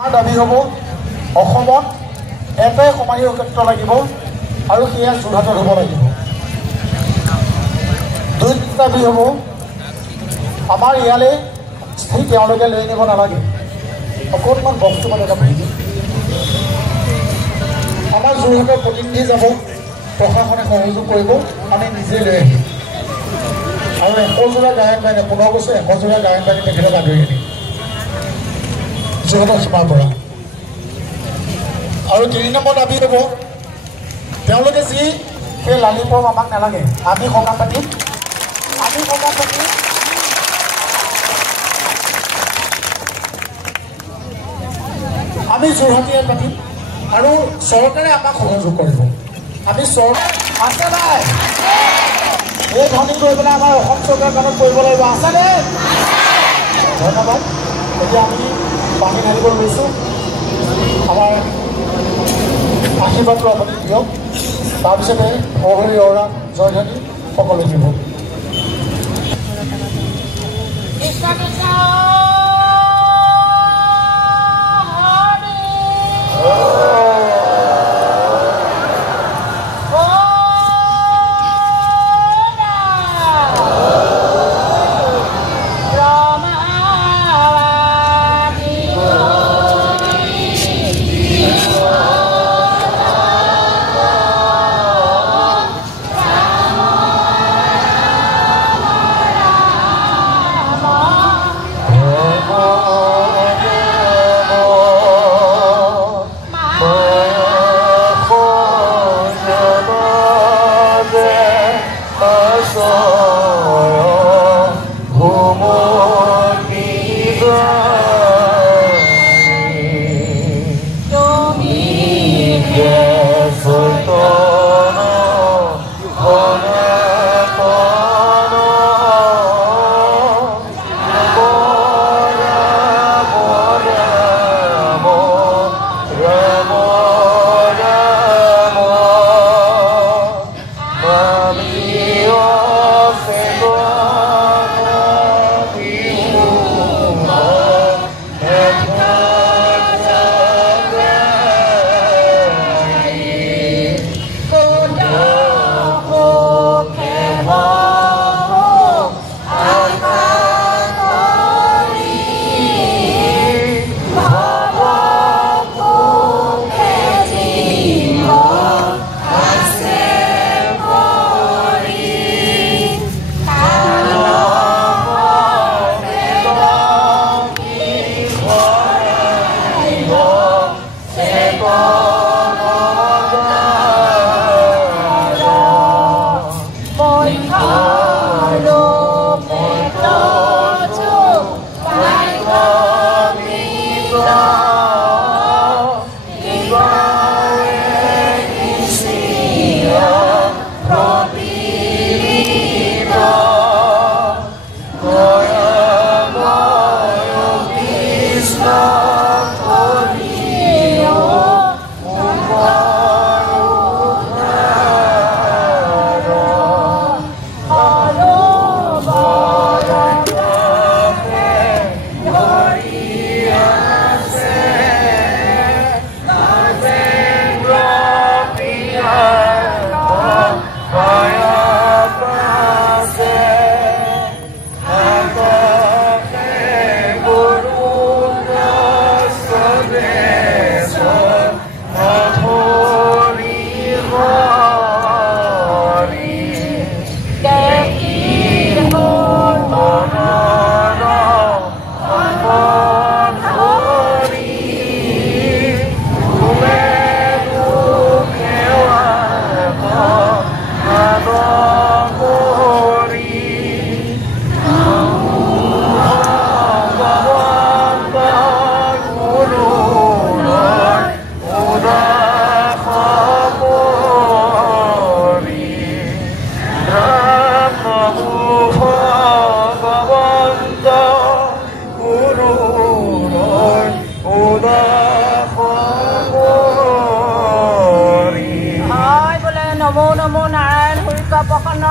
আমাৰ দাবী হ'ব অসমত এটাই সমাহিত ক্ষেত্ৰ লাগিব আৰু সেয়া যোৰহাটত হ'ব লাগিব। দ্বিতীয় দাবী হ'ব আমাৰ ইয়ালৈ সেই তেওঁলোকে লৈ নিব নালাগে। অকণমান বস্তু মানে এটা ভাবি আমাৰ যোৰহাটৰ প্ৰতিনিধি যাব, প্ৰশাসনে সহযোগ কৰিব, আমি নিজে লৈ আহিম আৰু 100যোৰা গায়ন বাহিনী 15 বছৰ 100যোৰা গায়ন বাহিনী তেখেতক আদৰি আনিম যোৰহাটৰ সীমাৰ পৰা। আৰু 3 নম্বৰ দাবী হ'ব তেওঁলোকে যি সেই লালিপম আমাক নালাগে, আমি সকাম পাতিম আমি যোৰহাটীয়ে পাতিম আৰু চৰকাৰে আমাক সহযোগ কৰিব। আমি চৰকাৰ আছে নাই এই ধনী কৰি পেলাই আমাৰ অসম চৰকাৰৰ কামত কৰিব লাগিব, আছেনে? ধন্যবাদ। এতিয়া আমি পানী ঢালিব লৈছোঁ। আমাৰ আশীৰ্বাদটো আপুনি দিয়ক, তাৰপিছতে অহৰি অৰা জয়ধ্বনি সকলোৱে দিব।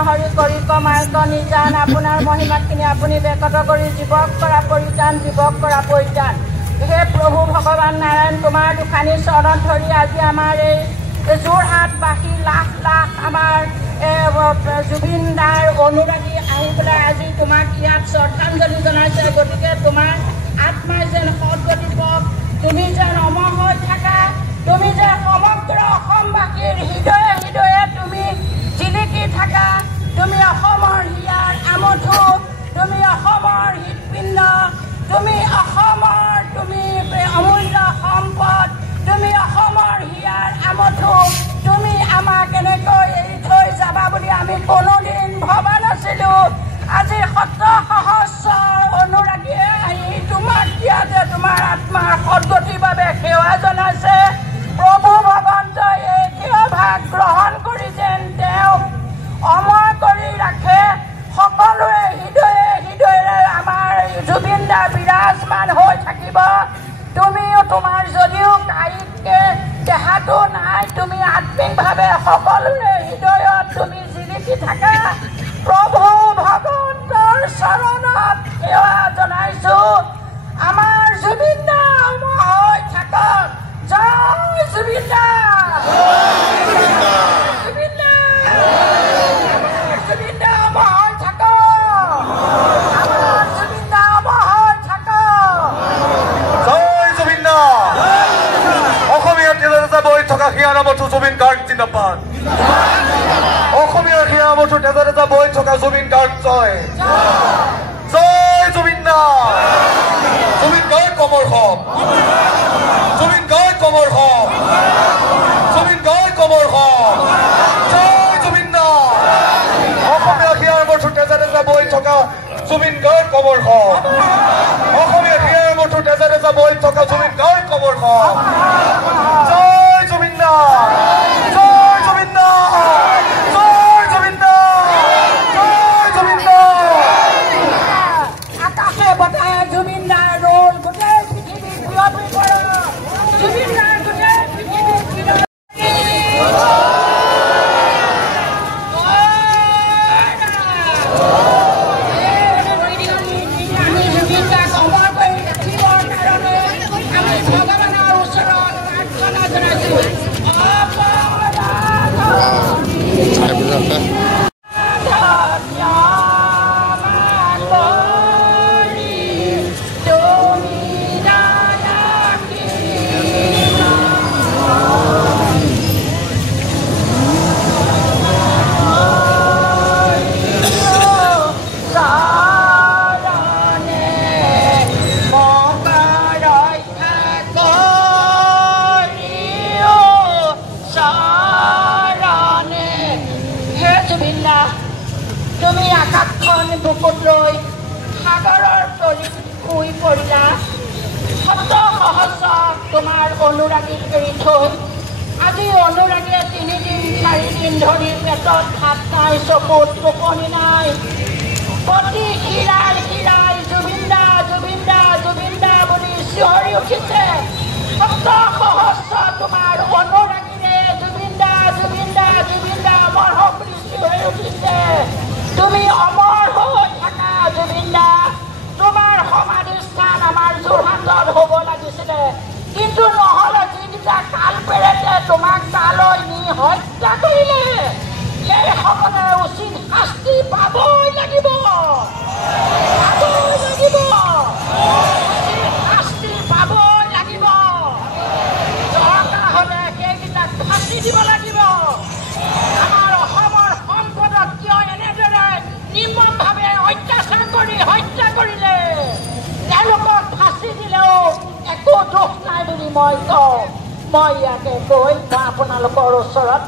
হৰি কৰি কমাৰ্ক নিজান আপোনাৰ মহিমাখিনি আপুনি ব্যক্ত কৰি জীৱক কৰা পৰিত্ৰাণ জীৱক কৰা পৰিত্ৰাণ হে প্ৰভু ভগৱান নাৰায়ণ তোমাৰ দুখানি চৰণত ধৰি আজি আমাৰ এই যোৰহাটবাসী লাখ লাখ আমাৰ জুবিন দাৰ অনুৰাগী আহি পেলাই আজি তোমাক ইয়াত শ্ৰদ্ধাঞ্জলি জনাইছে। গতিকে তোমাৰ আত্মাই যেন সদগতি পাওক, তুমি যেন অমৰ হৈ থাকা, তুমি যে সমগ্ৰ অসমবাসীৰ হৃদয়ে হৃদয়ে তুমি জিলিকি থাকা, তুমি অসমৰ হিয়াৰ আমঠু, তুমি অসমৰ হৃদপিণ্ড, তুমি অসমৰ তুমি অমূল্য সম্পদ, তুমি অসমৰ হিয়াৰ আমঠু, তুমি আমাক এনেকৈ এৰি থৈ যাবা বুলি আমি কোনোদিন ভবা নাছিলোঁ। আজি শত সহস্ৰৰ অনুৰাগীয়ে আহি তোমাক ইয়াতে তোমাৰ আত্মাৰ সদগতিৰ বাবে সেৱা জনাইছে। প্ৰভু ভগৱন্তই এই সেৱাভাগ গ্ৰহণ কৰি যেন তেওঁক অমৰ কৰি ৰাখে, সকলোৰে হৃদয়ে হৃদয়েৰে আমাৰ জুবিন দা বিৰাজমান হৈ থাকিব। তুমিও তোমাৰ যদিও কায়িককে দেহাটো নাই, তুমি আত্মিকভাৱে সকলোৰে হৃদয়ত তুমি জিলিকি থাকা। প্ৰভু ভগৱন্তৰ চৰণত সেৱা জনাইছো। আমাৰ জুবিন দা অমৰ হৈ থাকক। জয় জুবিন দা, জুবিন দা, জুবিন দা অমৰ হৈ থাকক, আমাৰ জুবিন দা অমৰ হৈ থাকক। জয় জুবিন দা। অসমীয়া তেজে বৈ থকা হিয়া নামতো জুবিন গাৰ্গ জিন্দাবাদ। অসমীয়া হিয়া নামতো তেজে বৈ থকা জুবিন গাৰ্গ জয়। জয় জুবিন দা। জুবিন গাৰ্গ অমৰ হওক, জুবিন গাৰ্গ অমৰ হওক, জুবিন গাৰ্গ অমৰ হওক। জয় জুবিন দা। অসমীয়া হিয়া নামতো তেজে বৈ থকা জুবিন গাৰ্গ অমৰ হওক, অসমীয়া হিয়া নামতো তেজে বৈ থকা জুবিন গাৰ্গ অমৰ হওক। জয় জুবিন দা, জয় জুবিন দা, জয় জুবিন দা, জয় জুবিন দা। আকাশে বতাহে জুবিন দাৰ ৰোল গোটেই পৃথিৱীত বিয়পি পৰক। জুবিন দাৰ গোটেই পৃথিৱীত বিয়পি আমি জুবিন দাক অমৰ কৰি ৰাখিবৰ কাৰণে আমি ভগৱানৰ ওচৰত প্ৰাৰ্থনা জনাইছোঁ। তুমি আকাশখন বুকুত লৈ সাগৰৰ তলিত শুই পৰিলা। শত সহস্ৰ তোমাৰ অনুৰাগীক এৰি থৈ আজি অনুৰাগীয়ে 3 দিন 4 দিন ধৰি পেটত ভাত নাই, চকুত টোপনি নাই, প্ৰতি শিৰাই শিৰাই জুবিন দা জুবিন দা জুবিন দা বুলি চিঞৰি উঠিছে। শত সহস্ৰ তোমাৰ অনুৰাগীৰে জুবিন দা জুবিন দা জুবিন দা অমৰ হওক বুলি চিঞৰি উঠিছে। তুমি অমৰ হৈ থাকা জুবিন দা। তোমাৰ সমাধিস্থান আমাৰ যোৰহাটত হ'ব লাগিছিলে, কিন্তু নহ'লে যিকেইটা কালপেৰেতে তোমাক তালৈ নি হত্যা কৰিলে সেইসকলে উচিত শাস্তি পাবই লাগিব, পাবই লাগিব, উচিত শাস্তি পাবই লাগিব। দৰকাৰ হ'লে সেইকেইটাক ফাঁচি দিব লাগিব। আমাৰ অসমৰ সম্পদত কিয় এনেদৰে নিৰ্মমভাৱে অত্যাচাৰ কৰি হত্যা কৰিলে? তেওঁলোকক ফাঁচি দিলেও একো দোষ নাই বুলি মই কওঁ। মই ইয়াতে গৈ মই আপোনালোকৰ ওচৰত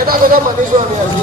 এটা কথা মানিছো আমি আজি।